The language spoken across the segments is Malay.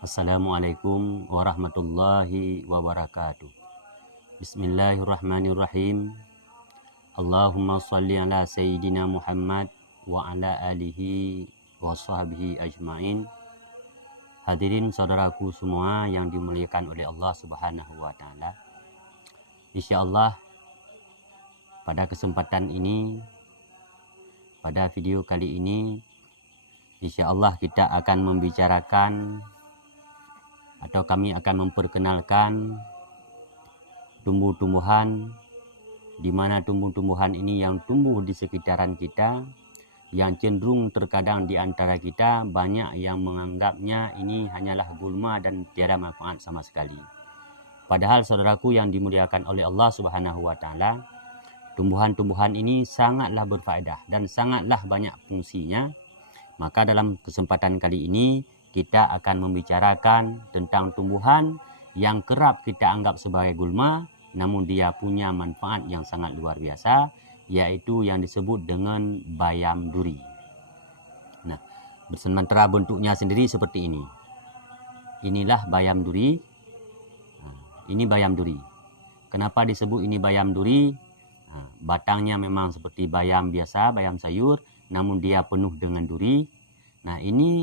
Assalamualaikum warahmatullahi wabarakatuh. Bismillahirrahmanirrahim. Allahumma salli ala Sayyidina Muhammad wa ala alihi wa sahbihi ajma'in. Hadirin saudaraku semua yang dimuliakan oleh Allah Subhanahu wa taala. Insyaallah pada kesempatan ini, pada video kali ini, insyaallah kita akan membicarakan atau kami akan memperkenalkan tumbuh-tumbuhan, di mana tumbuh-tumbuhan ini yang tumbuh di sekitaran kita, yang cenderung terkadang di antara kita banyak yang menganggapnya ini hanyalah gulma dan tiada manfaat sama sekali. Padahal saudaraku yang dimuliakan oleh Allah Subhanahu wa taala, tumbuhan-tumbuhan ini sangatlah berfaedah dan sangatlah banyak fungsinya. Maka dalam kesempatan kali ini kita akan membicarakan tentang tumbuhan yang kerap kita anggap sebagai gulma, namun dia punya manfaat yang sangat luar biasa, yaitu yang disebut dengan bayam duri. Nah, sementara bentuknya sendiri seperti ini. Inilah bayam duri. Ini bayam duri. Kenapa disebut ini bayam duri? Batangnya memang seperti bayam biasa, bayam sayur, namun dia penuh dengan duri. Nah,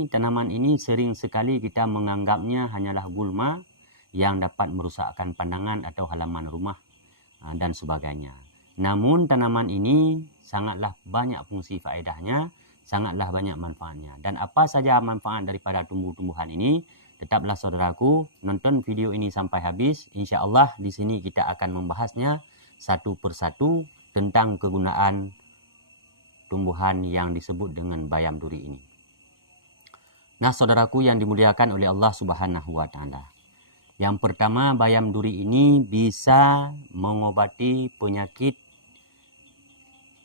tanaman ini sering sekali kita menganggapnya hanyalah gulma yang dapat merusakkan pandangan atau halaman rumah dan sebagainya. Namun tanaman ini sangatlah banyak fungsi faedahnya, sangatlah banyak manfaatnya. Dan apa saja manfaat daripada tumbuh-tumbuhan ini? Tetaplah saudaraku nonton video ini sampai habis. Insya Allah di sini kita akan membahasnya satu persatu tentang kegunaan tumbuhan yang disebut dengan bayam duri ini. Nah, saudaraku yang dimuliakan oleh Allah Subhanahu wa taala. Yang pertama, bayam duri ini bisa mengobati penyakit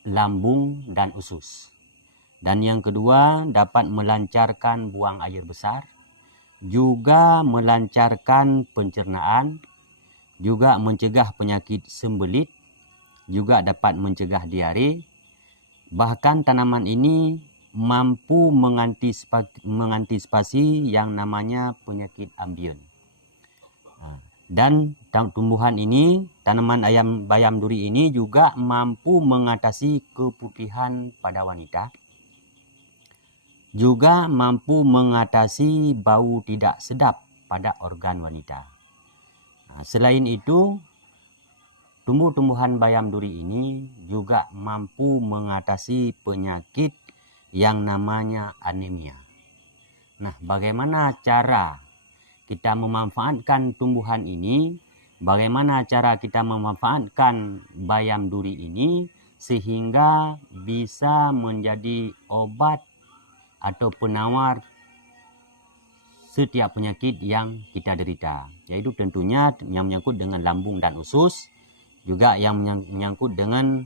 lambung dan usus. Dan yang kedua, dapat melancarkan buang air besar, juga melancarkan pencernaan, juga mencegah penyakit sembelit, juga dapat mencegah diare. Bahkan tanaman ini mampu mengantisipasi yang namanya penyakit ambien. Dan tumbuhan ini, tanaman bayam duri ini juga mampu mengatasi keputihan pada wanita. Juga mampu mengatasi bau tidak sedap pada organ wanita. Selain itu, tumbuh-tumbuhan bayam duri ini juga mampu mengatasi penyakit yang namanya anemia. Nah, bagaimana cara kita memanfaatkan tumbuhan ini? Bagaimana cara kita memanfaatkan bayam duri ini sehingga bisa menjadi obat atau penawar setiap penyakit yang kita derita, yaitu tentunya yang menyangkut dengan lambung dan usus, juga yang menyangkut dengan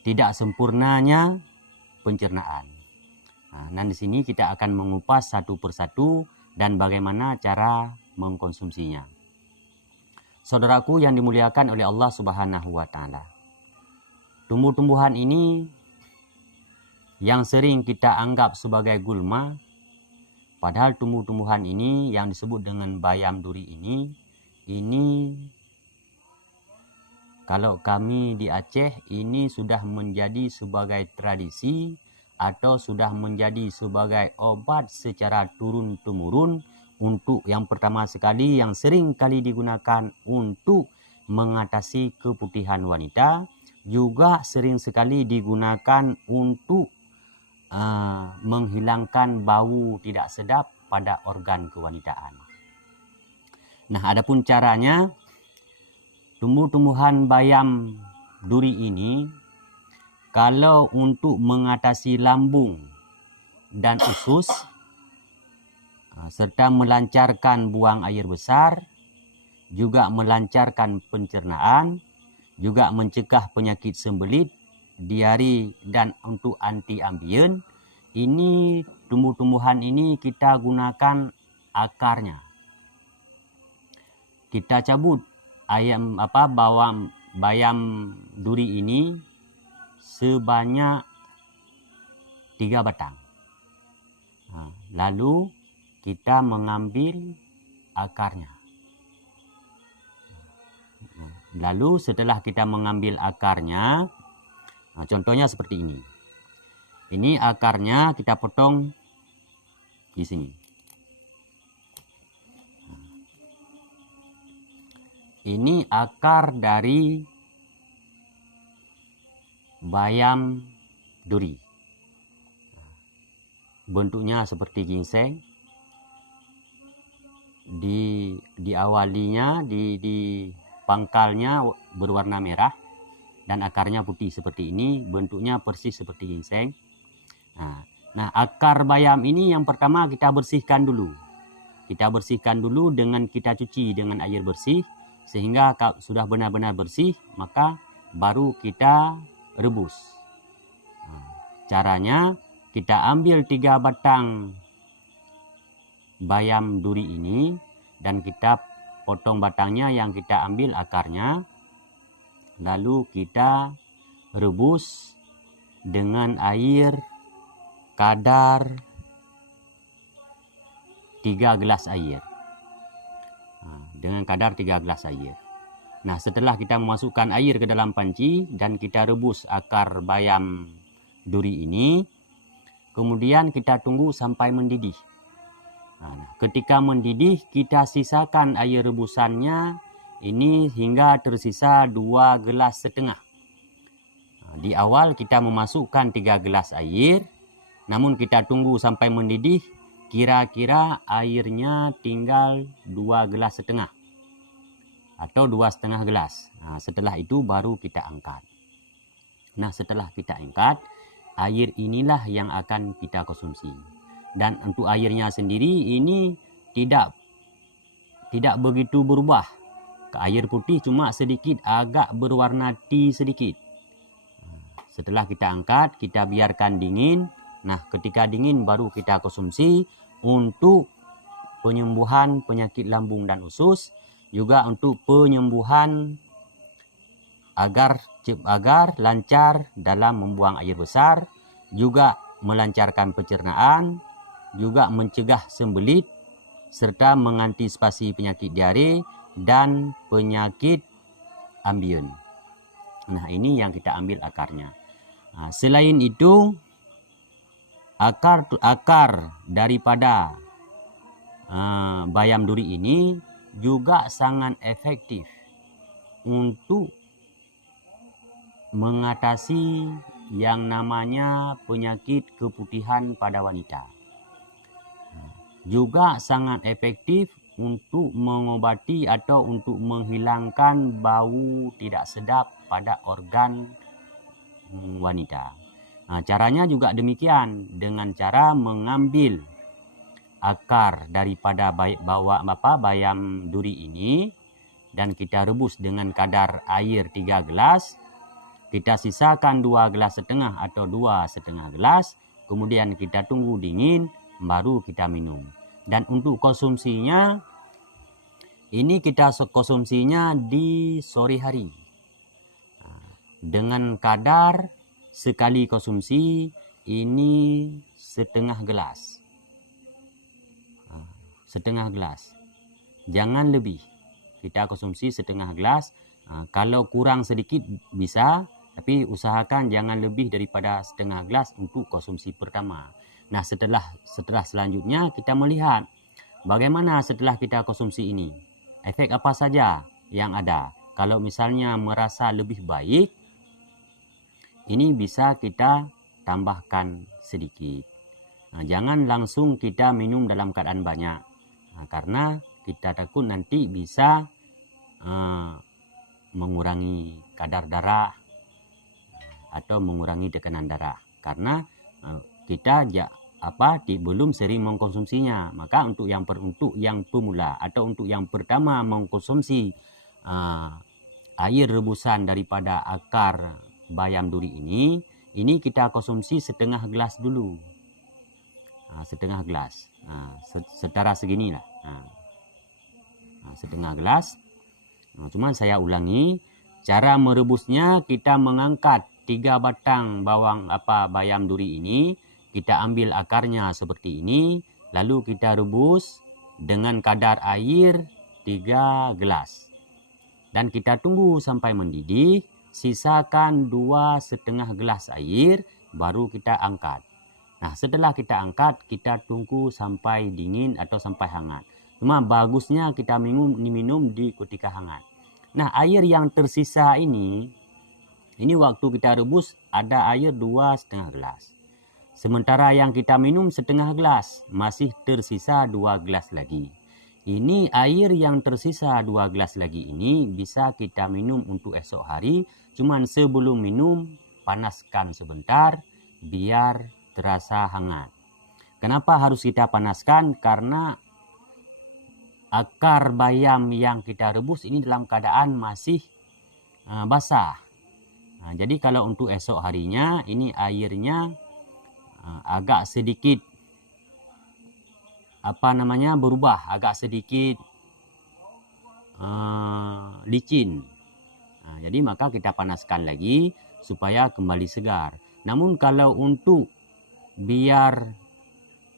tidak sempurnanya pencernaan. Dan di sini kita akan mengupas satu persatu dan bagaimana cara mengkonsumsinya. Saudaraku yang dimuliakan oleh Allah Subhanahu wa taala. Tumbuh-tumbuhan ini yang sering kita anggap sebagai gulma, padahal tumbuh-tumbuhan ini yang disebut dengan bayam duri ini kalau kami di Aceh ini sudah menjadi sebagai tradisi atau sudah menjadi sebagai obat secara turun-temurun untuk yang pertama sekali yang sering kali digunakan untuk mengatasi keputihan wanita, juga sering sekali digunakan untuk menghilangkan bau tidak sedap pada organ kewanitaan. Nah, adapun caranya, tumbuh-tumbuhan bayam duri ini kalau untuk mengatasi lambung dan usus serta melancarkan buang air besar, juga melancarkan pencernaan, juga mencegah penyakit sembelit, diare dan untuk anti ambien, ini tumbuh-tumbuhan ini kita gunakan akarnya. Kita cabut bayam duri ini sebanyak 3 batang. Lalu kita mengambil akarnya. Lalu setelah kita mengambil akarnya, contohnya seperti ini. Ini akarnya kita potong di sini. Ini akar dari bayam duri. Bentuknya seperti ginseng. Diawalinya di pangkalnya berwarna merah dan akarnya putih seperti ini, bentuknya persis seperti ginseng. Nah, akar bayam ini yang pertama kita bersihkan dulu. Kita bersihkan dulu dengan kita cuci dengan air bersih sehingga sudah benar-benar bersih, maka baru kita rebus. Caranya kita ambil 3 batang bayam duri ini dan kita potong batangnya yang kita ambil akarnya, lalu kita rebus dengan air kadar 3 gelas air. Dengan kadar 3 gelas air. Nah, setelah kita memasukkan air ke dalam panci dan kita rebus akar bayam duri ini, kemudian kita tunggu sampai mendidih. Ketika mendidih, kita sisakan air rebusannya ini hingga tersisa 2 gelas setengah. Di awal kita memasukkan 3 gelas air, namun kita tunggu sampai mendidih, kira-kira airnya tinggal 2 gelas setengah atau 2,5 gelas. Setelah itu baru kita angkat. Nah, setelah kita angkat, air inilah yang akan kita konsumsi. Dan untuk airnya sendiri ini tidak begitu berubah. Air putih cuma sedikit agak berwarna tea sedikit. Setelah kita angkat, kita biarkan dingin. Nah, ketika dingin baru kita konsumsi untuk penyembuhan penyakit lambung dan usus, juga untuk penyembuhan agar lancar dalam membuang air besar, juga melancarkan pencernaan, juga mencegah sembelit, serta mengantisipasi penyakit diare dan penyakit ambien. Nah, ini yang kita ambil akarnya. Selain itu, akar daripada bayam duri ini juga sangat efektif untuk mengatasi yang namanya penyakit keputihan pada wanita. Juga sangat efektif untuk mengobati atau untuk menghilangkan bau tidak sedap pada organ wanita. Caranya juga demikian, dengan cara mengambil akar daripada bayam duri ini dan kita rebus dengan kadar air 3 gelas. Kita sisakan 2 gelas setengah atau 2,5 gelas. Kemudian kita tunggu dingin, baru kita minum. Dan untuk konsumsinya, ini kita konsumsinya di sore hari. Dengan kadar sekali konsumsi ini setengah gelas. Setengah gelas. Jangan lebih. Kita konsumsi setengah gelas. Kalau kurang sedikit bisa, tapi usahakan jangan lebih daripada setengah gelas untuk konsumsi pertama. Nah, setelah selanjutnya kita melihat bagaimana setelah kita konsumsi ini. Efek apa saja yang ada. Kalau misalnya merasa lebih baik, ini bisa kita tambahkan sedikit. Jangan langsung kita minum dalam keadaan banyak. Karena kita takut nanti bisa mengurangi kadar darah atau mengurangi tekanan darah. Karena kita belum sering mengkonsumsinya. Maka untuk yang pemula atau untuk yang pertama mengkonsumsi air rebusan daripada akar bayam duri ini kita konsumsi setengah gelas dulu. Setengah gelas. Setara seginilah. Setengah gelas. Cuman saya ulangi, cara merebusnya kita mengangkat 3 batang bayam duri ini, kita ambil akarnya seperti ini, Lalu kita rebus dengan kadar air 3 gelas. Dan kita tunggu sampai mendidih. Sisakan 2,5 gelas air, baru kita angkat. Nah, setelah kita angkat, kita tunggu sampai dingin atau sampai hangat. Cuma bagusnya kita minum di ketika hangat. Nah, air yang tersisa ini waktu kita rebus ada air 2,5 gelas. Sementara yang kita minum setengah gelas, masih tersisa 2 gelas lagi. Ini air yang tersisa 2 gelas lagi ini bisa kita minum untuk esok hari. Cuman sebelum minum, panaskan sebentar biar terasa hangat. Kenapa harus kita panaskan? Karena akar bayam yang kita rebus ini dalam keadaan masih basah. Nah, jadi kalau untuk esok harinya, ini airnya agak sedikit berubah, agak sedikit licin. Nah, jadi maka kita panaskan lagi supaya kembali segar. Namun kalau untuk biar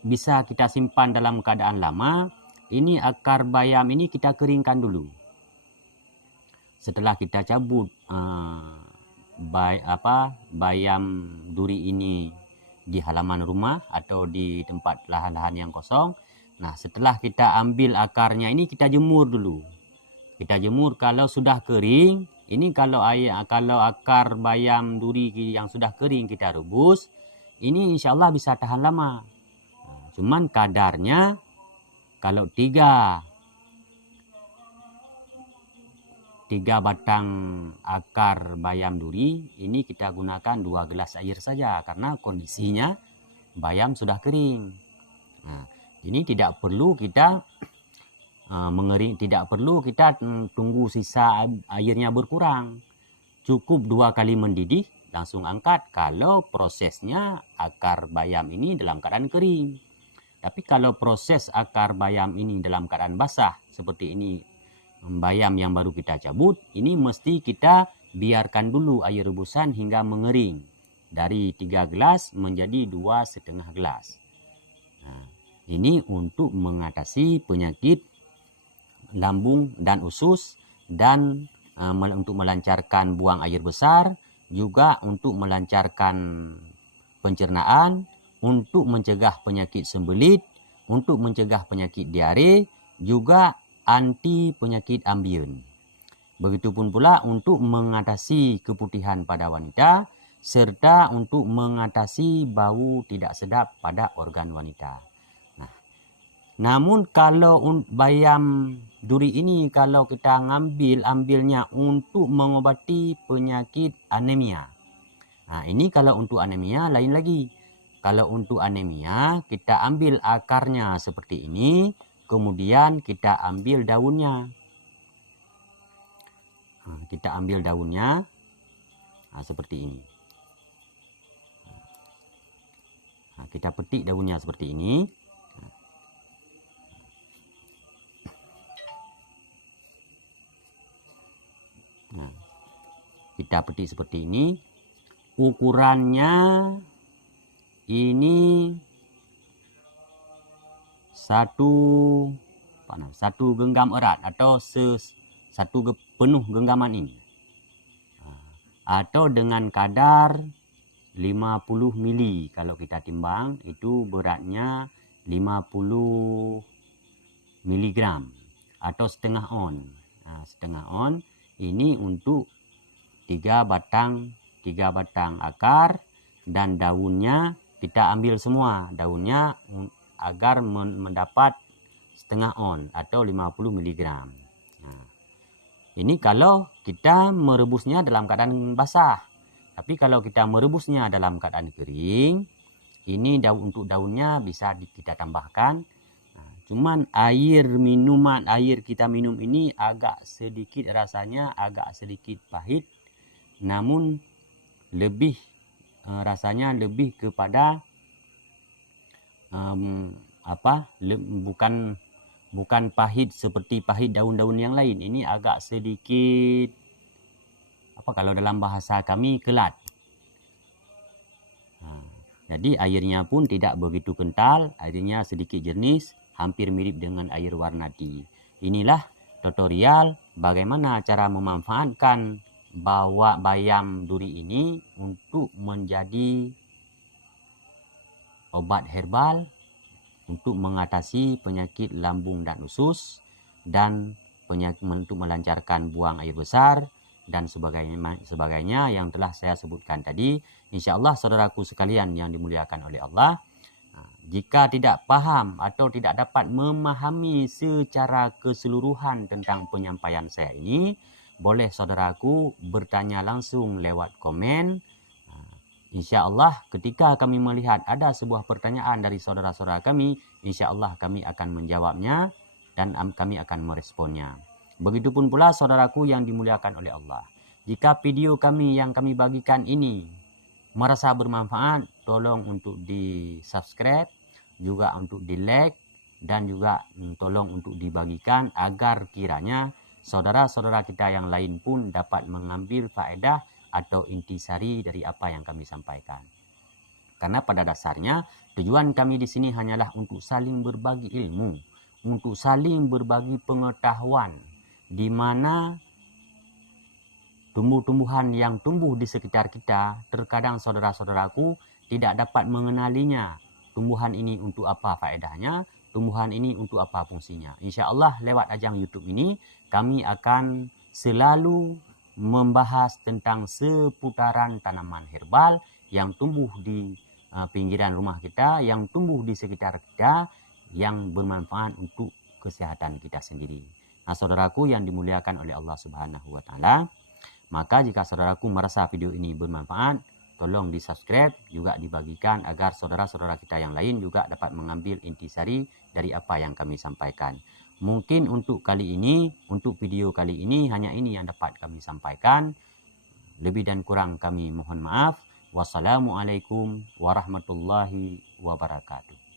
bisa kita simpan dalam keadaan lama, ini akar bayam ini kita keringkan dulu. Setelah kita cabut bayam duri ini di halaman rumah atau di tempat lahan-lahan yang kosong. Nah, setelah kita ambil akarnya ini kita jemur dulu. Kita jemur kalau sudah kering. Ini kalau akar bayam duri yang sudah kering kita rebus, ini insya Allah bisa tahan lama. Nah, cuman kadarnya kalau 3 batang akar bayam duri, ini kita gunakan 2 gelas air saja karena kondisinya bayam sudah kering. Nah, ini tidak perlu kita tidak perlu kita tunggu sisa airnya berkurang. Cukup 2 kali mendidih, langsung angkat kalau prosesnya akar bayam ini dalam keadaan kering. Tapi kalau proses akar bayam ini dalam keadaan basah, seperti ini, bayam yang baru kita cabut, ini mesti kita biarkan dulu air rebusan hingga mengering. Dari 3 gelas menjadi 2,5 gelas. Nah, ini untuk mengatasi penyakit lambung dan usus dan untuk melancarkan buang air besar, juga untuk melancarkan pencernaan, untuk mencegah penyakit sembelit, untuk mencegah penyakit diare, juga anti penyakit ambien. Begitupun pula untuk mengatasi keputihan pada wanita, serta untuk mengatasi bau tidak sedap pada organ wanita. Nah, namun kalau bayam duri ini kalau kita ambilnya untuk mengobati penyakit anemia. Nah, ini kalau untuk anemia lain lagi. Kalau untuk anemia kita ambil akarnya seperti ini, kemudian kita ambil daunnya. Nah, kita ambil daunnya seperti ini. Nah, kita petik daunnya seperti ini. Nah, kita petik seperti ini. Ukurannya ini satu genggam erat atau satu penuh genggaman ini. Atau dengan kadar 50 mili. Kalau kita timbang itu beratnya 50 miligram atau setengah on. Nah, setengah on ini untuk 3 batang akar, dan daunnya kita ambil semua daunnya agar mendapat setengah on atau 50 miligram. Nah, ini kalau kita merebusnya dalam keadaan basah. Tapi kalau kita merebusnya dalam keadaan kering, ini untuk daunnya bisa kita tambahkan. Nah, cuman air kita minum ini agak sedikit rasanya agak sedikit pahit, namun rasanya lebih kepada bukan pahit seperti pahit daun-daun yang lain. Ini agak sedikit kalau dalam bahasa kami kelat. Jadi airnya pun tidak begitu kental, airnya sedikit jernih, hampir mirip dengan air warna tea. Inilah tutorial bagaimana cara memanfaatkan bayam duri ini untuk menjadi obat herbal untuk mengatasi penyakit lambung dan usus dan untuk melancarkan buang air besar dan sebagainya yang telah saya sebutkan tadi. Insya Allah saudaraku sekalian yang dimuliakan oleh Allah, jika tidak paham atau tidak dapat memahami secara keseluruhan tentang penyampaian saya ini, boleh saudaraku bertanya langsung lewat komen. Insya Allah ketika kami melihat ada sebuah pertanyaan dari saudara-saudara kami, insya Allah kami akan menjawabnya dan kami akan meresponnya. Begitupun pula saudaraku yang dimuliakan oleh Allah. Jika video kami yang kami bagikan ini merasa bermanfaat, tolong untuk di subscribe, juga untuk di like, dan juga tolong untuk dibagikan agar kiranya saudara-saudara kita yang lain pun dapat mengambil faedah atau intisari dari apa yang kami sampaikan. Karena pada dasarnya tujuan kami di sini hanyalah untuk saling berbagi ilmu, untuk saling berbagi pengetahuan, di mana tumbuh-tumbuhan yang tumbuh di sekitar kita, terkadang saudara-saudaraku tidak dapat mengenalinya. Tumbuhan ini untuk apa faedahnya, tumbuhan ini untuk apa fungsinya. Insya Allah lewat ajang YouTube ini kami akan selalu membahas tentang seputaran tanaman herbal yang tumbuh di pinggiran rumah kita, yang tumbuh di sekitar kita, yang bermanfaat untuk kesehatan kita sendiri. Nah, saudaraku yang dimuliakan oleh Allah Subhanahu wa Ta'ala, maka jika saudaraku merasa video ini bermanfaat, tolong di subscribe, juga dibagikan agar saudara-saudara kita yang lain juga dapat mengambil intisari dari apa yang kami sampaikan. Mungkin untuk kali ini, untuk video kali ini, hanya ini yang dapat kami sampaikan. Lebih dan kurang kami mohon maaf. Wassalamualaikum warahmatullahi wabarakatuh.